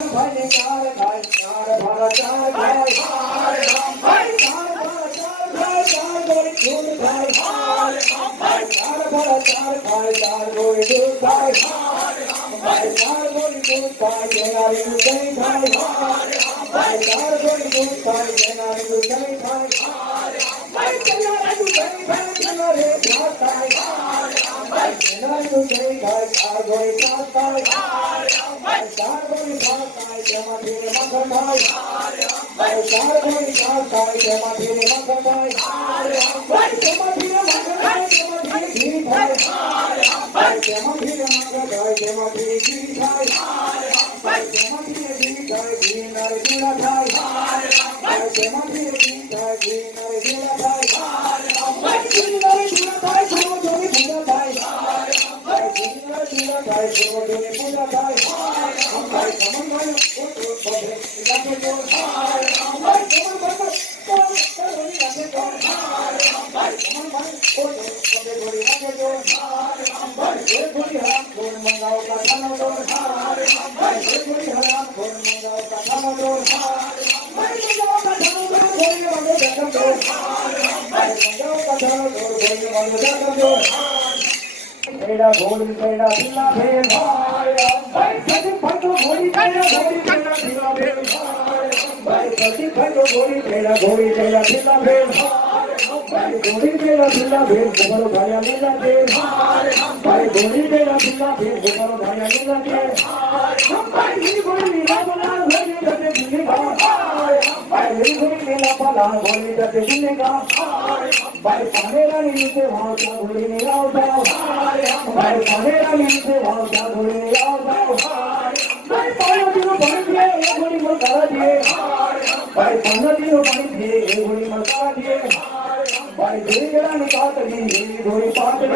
ભાઈ ચાર ભાઈ ચાર ભારા ચાર ભાઈ ચાર ભાઈ ચાર ભારા ચાર ભાઈ ચાર ગોળી દૂધ ભાઈ ચાર ભારા ચાર ભાઈ ચાર ગોળી દૂધ ભાઈ ચાર ગોળી દૂધ ભાઈ જેનારી નું જય ભાઈ ચાર ગોળી દૂધ ભાઈ જેનારી નું જય ભાઈ જેનારી નું જય ભાઈ જેનારે ચાર ભાઈ જેનારી નું જય ભાઈ ચાર ગોળી ચાર ભાઈ ચાર ગોળી ચાર ભાઈ જેમાં ધીરે મગન ભાઈ ચાર ગોળી ચાર ભાઈ જેમાં ધીરે મગન ભાઈ જેમાં ધીરે મગન ભાઈ જેમાં ધીરે ધીરી ભાઈ જેમાં ધીરે મગન ભાઈ જેમાં ધીરે ધીરી ભાઈ જેમાં ધીરે ધીરી ભાઈ ધીરે નારે ધીરા ભાઈ જેમાં ધીરે ધીરી ભાઈ ધીરે નારે ધીરા ભાઈ ધીરે નારે ધીરા ભાઈ જેવો જોડે પૂરા ભાઈ ધીરે નારે ધીરા ભાઈ જેવો જોડે પૂરા ભાઈ ભાઈ સમન ભાઈ ઓ બધે લાગે તો ભાઈ સમન ભાઈ લાગે તો ભાઈ સમન ભાઈ ઓ બધે ગોળી લાગે તો ભાઈ એ ગોળી હરામ કોણ મંગાવ કા ખાનો તો ભાઈ એ ગોળી હરામ કોણ મંગાવ કા ખાનો તો ભાઈ મંગાવ કા ખાનો તો ગોળી વાગે જગમ તો ભાઈ મંગાવ કા ખાનો તો ગોળી વાગે જગમ તો તેરા ગોળી તેરા દિલા ભેલ ભાઈ સદી ફટો ગોળી તેરા દિલા ભેલ ભાઈ સદી ફટો ગોળી તેરા દિલા ભેલ ભાઈ ગોળી તેરા દિલા ભેલ ગોબરો ભાયા લીલા ભેલ ભાઈ ગોળી તેરા દિલા ભેલ ગોબરો ભાયા લીલા ભેલ ભાઈ ની ગોળી લીલા બના ગોળી દતે દિલે ગા ભાઈ ની ગોળી લીલા બના ગોળી દતે દિલે ગા ભાઈ પાનેરા નીચે વાવતા ગોળી ને આવતા ભાઈ પાનેરા નીચે વાવતા ગોળી ને આવતા ભાઈ પાનેરા પાણી પીએ એ ગોળી માં કરા દે ભાઈ પાનેરા પાણી પીએ એ ગોળી માં કરા દે ભાઈ ભેગડા ની કાતરી એ ગોળી પાતરી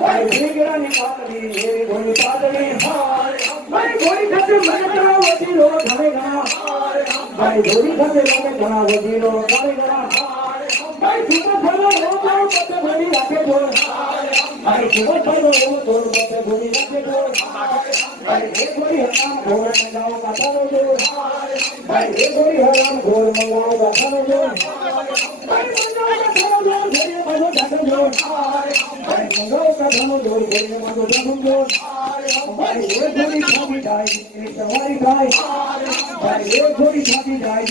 ભાઈ ભેગડા ની કાતરી એ ગોળી પાતરી ભાઈ ગોળી ખાતે મને ઘણા વજીરો ઘણેગા ભાઈ ગોળી ખાતે મને ઘણા વજીરો ઘણેગા ભાઈ સુપર ફરો એવો તો પતે ગોળી રાખે તો ભાઈ સુપર ફરો એવો તો પતે ગોળી રાખે તો ભાઈ એ ગોળી હરામ ઘોર મંગાવો કાઠાનો જો ભાઈ એ ગોળી હરામ ઘોર મંગાવો કાઠાનો જો ભાઈ મંગાવો કાઠાનો જો ઘરે બધો ઢાકણ જો ભાઈ મંગાવો કાઠાનો જો ઘરે બધો ઢાકણ જો ભાઈ એ ગોળી છાપી જાય એ સવારી થાય ભાઈ એ ગોળી છાપી જાય